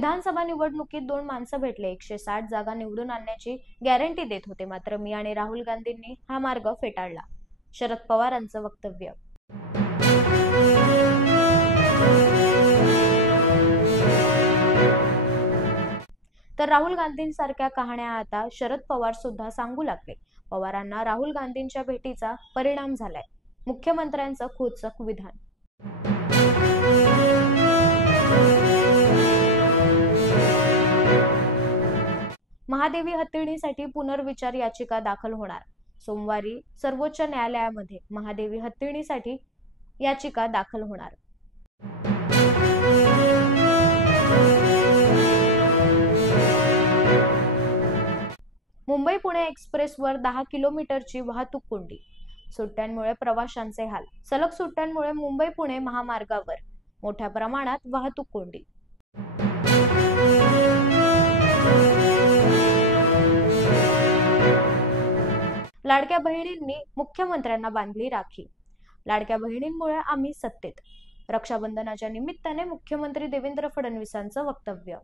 विधानसभा निवडणुकीत दोन माणसं भेटले, 160 जागा निवडून आणण्याची गॅरंटी देत होते, मात्र मी आणि राहुल गांधींनी हा मार्ग फेटाळला. शरद पवारांचं वक्तव्य. तर राहुल गांधींसारख्या कहाण्या आता शरद पवार सुद्धा सांगू लागले. पवारांना राहुल गांधींच्या भेटीचा परिणाम झालाय. मुख्यमंत्र्यांचं खोचक विधान. महादेवी हत्तीणीसाठी पुनर्विचार याचिका दाखल होणार. सोमवारी सर्वोच्च न्यायालयामध्ये महादेवी हत्तीणीसाठी याचिका दाखल होणार. मुंबई पुणे एक्सप्रेसवर 10 किलोमीटरची वाहतूक कोंडी. सुट्ट्यांमुळे प्रवाशांचे हाल. सलग सुट्ट्यांमुळे मुंबई पुणे महामार्गावर मोठ्या प्रमाणात वाहतूक कोंडी. लाडक्या बहिणींनी मुख्यमंत्र्यांना बांधली राखी. लाडक्या बहिणींमुळे आम्ही सत्तेत. रक्षाबंधनाच्या निमित्ताने मुख्यमंत्री देवेंद्र फडणवीसांचं वक्तव्य.